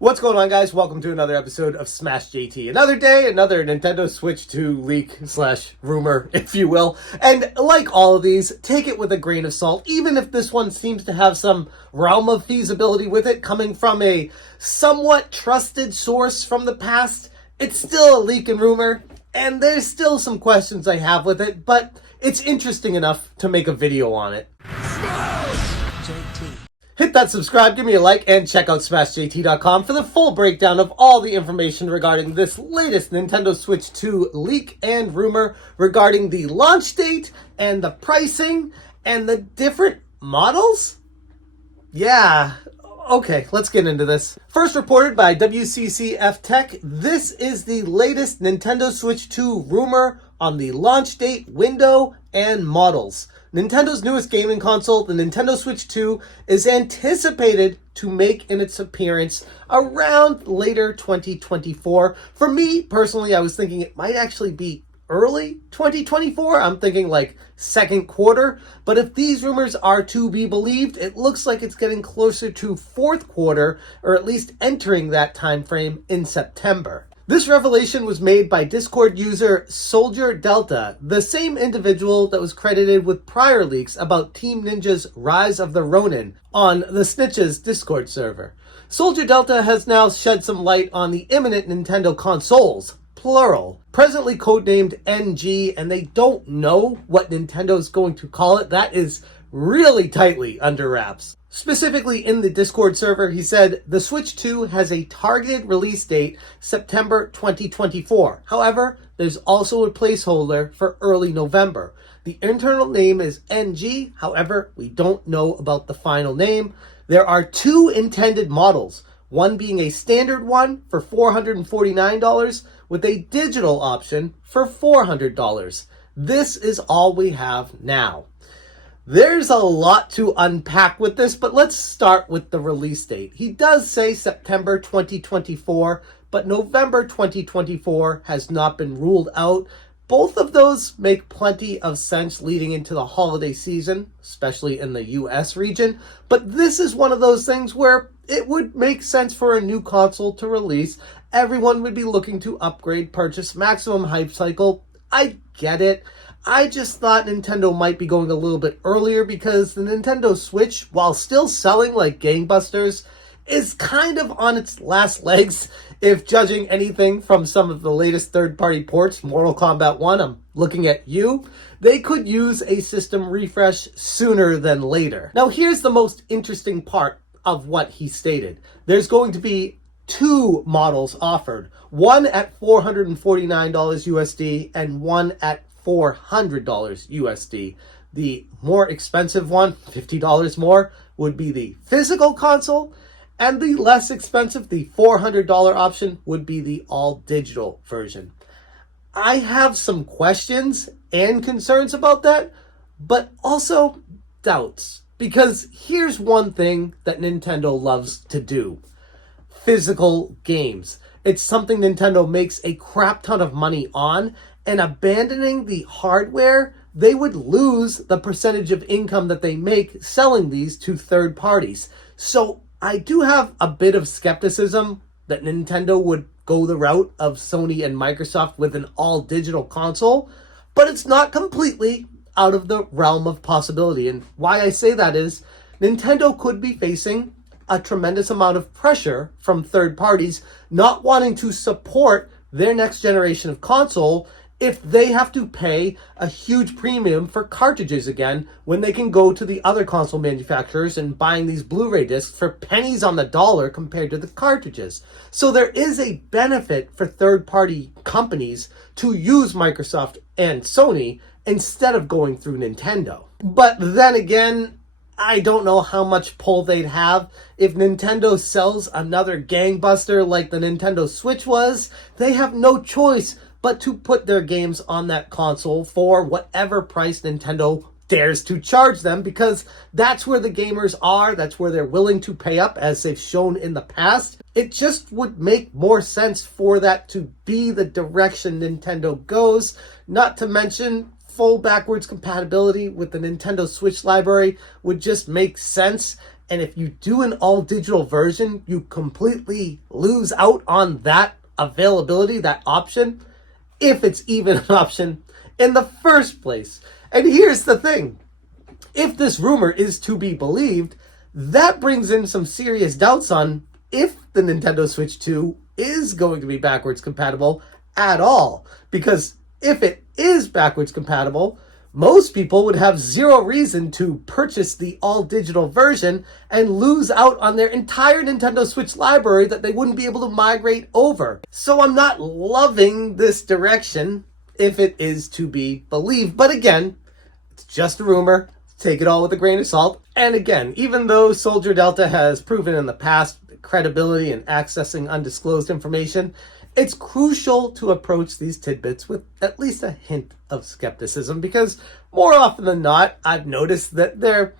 What's going on, guys? Welcome to another episode of Smash JT. Another day, another Nintendo Switch 2 leak slash rumor, if you will. And like all of these, take it with a grain of salt, even if this one seems to have some realm of feasibility with it coming from a somewhat trusted source from the past. It's still a leak and rumor, and there's still some questions I have with it, but it's interesting enough to make a video on it. Hit that subscribe, give me a like, and check out SmashJT.com for the full breakdown of all the information regarding this latest Nintendo Switch 2 leak and rumor regarding the launch date and the pricing and the different models? Yeah, okay, let's get into this. First reported by WCCF Tech, this is the latest Nintendo Switch 2 rumor on the launch date, window, and models. Nintendo's newest gaming console, the Nintendo Switch 2, is anticipated to make its appearance around later 2024. For me, personally, I was thinking it might actually be early 2024. I'm thinking like second quarter. But if these rumors are to be believed, it looks like it's getting closer to fourth quarter, or at least entering that time frame in September. This revelation was made by Discord user Soldier Delta, the same individual that was credited with prior leaks about Team Ninja's Rise of the Ronin on the Snitches Discord server. Soldier Delta has now shed some light on the imminent Nintendo consoles, plural, presently codenamed NG, and they don't know what Nintendo is going to call it. That is really tightly under wraps. Specifically in the Discord server, he said, the Switch 2 has a targeted release date, September 2024. However, there's also a placeholder for early November. The internal name is NG, however, we don't know about the final name. There are two intended models, one being a standard one for $449 with a digital option for $400. This is all we have now. There's a lot to unpack with this, but let's start with the release date. He does say September 2024, but November 2024 has not been ruled out. Both of those make plenty of sense leading into the holiday season, especially in the US region. But this is one of those things where it would make sense for a new console to release. Everyone would be looking to upgrade, purchase, maximum hype cycle. I get it. I just thought Nintendo might be going a little bit earlier because the Nintendo Switch, while still selling like gangbusters, is kind of on its last legs, if judging anything from some of the latest third-party ports. Mortal Kombat 1, I'm looking at you. They could use a system refresh sooner than later. Now, here's the most interesting part of what he stated. There's going to be two models offered, one at $449 USD and one at $400 USD. The more expensive one, $50 more, would be the physical console, and the less expensive, the $400 option, would be the all-digital version. I have some questions and concerns about that, but also doubts, because here's one thing that Nintendo loves to do: physical games. It's something Nintendo makes a crap ton of money on, and abandoning the hardware, they would lose the percentage of income that they make selling these to third parties. So I do have a bit of skepticism that Nintendo would go the route of Sony and Microsoft with an all-digital console, but it's not completely out of the realm of possibility. And why I say that is, Nintendo could be facing a tremendous amount of pressure from third parties not wanting to support their next generation of console if they have to pay a huge premium for cartridges again when they can go to the other console manufacturers and buying these Blu-ray discs for pennies on the dollar compared to the cartridges. So there is a benefit for third-party companies to use Microsoft and Sony instead of going through Nintendo. But then again, I don't know how much pull they'd have. If Nintendo sells another gangbuster like the Nintendo Switch was, they have no choice but to put their games on that console for whatever price Nintendo dares to charge them, because that's where the gamers are, that's where they're willing to pay up, as they've shown in the past. It just would make more sense for that to be the direction Nintendo goes, not to mention full backwards compatibility with the Nintendo Switch library would just make sense. And if you do an all digital version, you completely lose out on that availability, that option, if it's even an option in the first place. And here's the thing. If this rumor is to be believed, that brings in some serious doubts on if the Nintendo Switch 2 is going to be backwards compatible at all. Because if it is backwards compatible, most people would have zero reason to purchase the all-digital version and lose out on their entire Nintendo Switch library that they wouldn't be able to migrate over. So I'm not loving this direction if it is to be believed. But again, it's just a rumor. Take it all with a grain of salt. And again, even though Soldier Delta has proven in the past credibility in accessing undisclosed information, it's crucial to approach these tidbits with at least a hint of skepticism, because more often than not, I've noticed that they're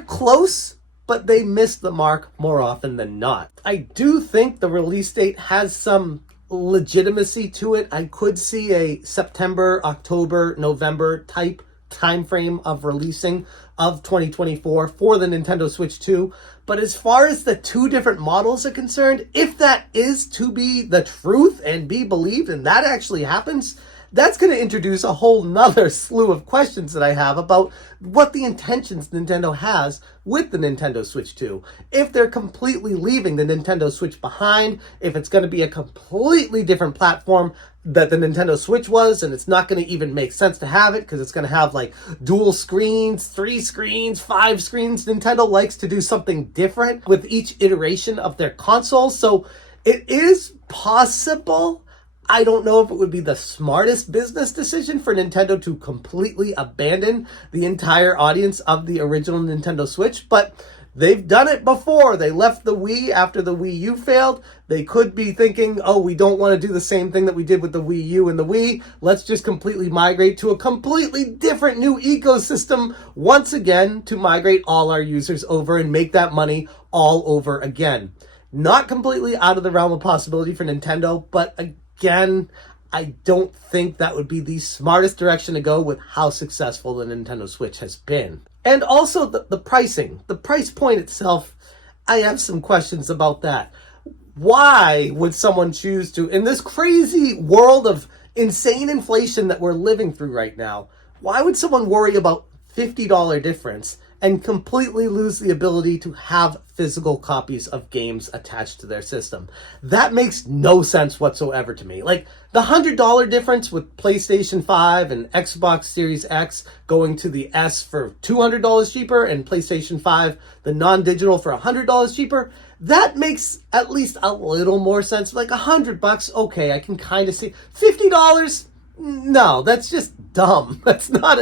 close, but they miss the mark more often than not. I do think the release date has some legitimacy to it. I could see a September, October, November type time frame of releasing of 2024 for the Nintendo Switch 2. But as far as the two different models are concerned, if that is to be the truth and be believed, and that actually happens, that's going to introduce a whole nother slew of questions that I have about what the intentions Nintendo has with the Nintendo Switch 2. If they're completely leaving the Nintendo Switch behind, if it's going to be a completely different platform that the Nintendo Switch was, and it's not going to even make sense to have it because it's going to have like dual screens, 3 screens, 5 screens. Nintendo likes to do something different with each iteration of their console. So it is possible. I don't know if it would be the smartest business decision for Nintendo to completely abandon the entire audience of the original Nintendo Switch, but they've done it before. They left the Wii after the Wii U failed. They could be thinking, oh, we don't want to do the same thing that we did with the Wii U and the Wii. Let's just completely migrate to a completely different new ecosystem once again to migrate all our users over and make that money all over again. Not completely out of the realm of possibility for Nintendo, but again, I don't think that would be the smartest direction to go with how successful the Nintendo Switch has been. And also the pricing, the price point itself, I have some questions about that. Why would someone choose to, in this crazy world of insane inflation that we're living through right now, why would someone worry about $50 difference and completely lose the ability to have physical copies of games attached to their system? That makes no sense whatsoever to me. Like the $100 difference with PlayStation 5 and Xbox Series X going to the S for $200 cheaper and PlayStation 5, the non-digital, for $100 cheaper, that makes at least a little more sense. Like $100, okay, I can kind of see. $50? No, that's just dumb. It's not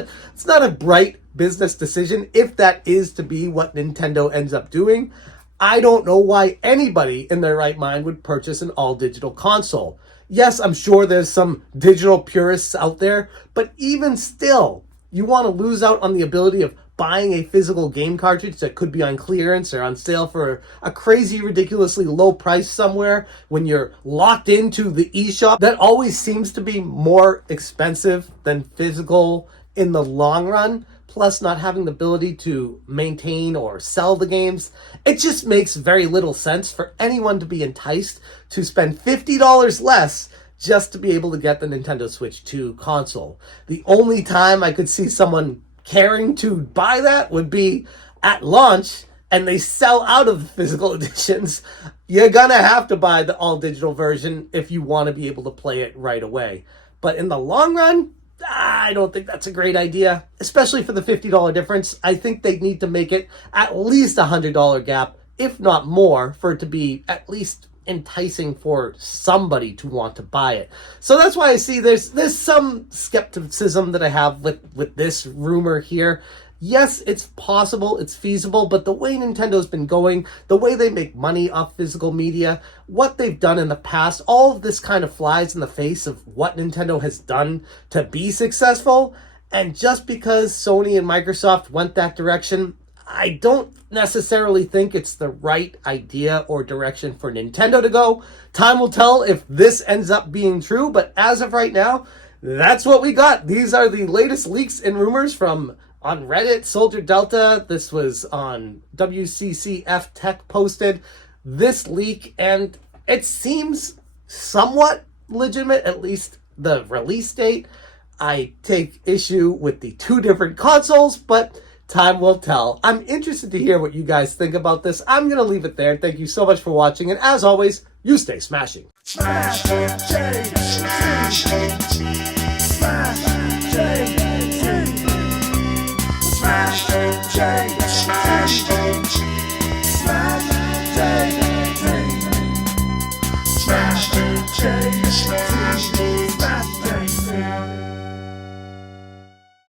a bright business decision if that is to be what Nintendo ends up doing. I don't know why anybody in their right mind would purchase an all-digital console. Yes, I'm sure there's some digital purists out there, but even still, you want to lose out on the ability of buying a physical game cartridge that could be on clearance or on sale for a crazy, ridiculously low price somewhere when you're locked into the eShop. That always seems to be more expensive than physical in the long run. Plus not having the ability to maintain or sell the games. It just makes very little sense for anyone to be enticed to spend $50 less just to be able to get the Nintendo Switch 2 console. The only time I could see someone caring to buy that would be at launch and they sell out of the physical editions. You're gonna have to buy the all-digital version if you want to be able to play it right away. But in the long run, I don't think that's a great idea, especially for the $50 difference. I think they need to make it at least a $100 gap, if not more, for it to be at least enticing for somebody to want to buy it. So that's why I see there's some skepticism that I have with this rumor here. Yes, it's possible, it's feasible, but the way Nintendo's been going, the way they make money off physical media, what they've done in the past, all of this kind of flies in the face of what Nintendo has done to be successful. And just because Sony and Microsoft went that direction, I don't necessarily think it's the right idea or direction for Nintendo to go. Time will tell if this ends up being true, but as of right now, that's what we got. These are the latest leaks and rumors from on Reddit, Soldier Delta, this was on WCCF Tech posted this leak, and it seems somewhat legitimate, at least the release date. I take issue with the two different consoles, but time will tell. I'm interested to hear what you guys think about this. I'm going to leave it there. Thank you so much for watching, and as always, you stay smashing. Smash,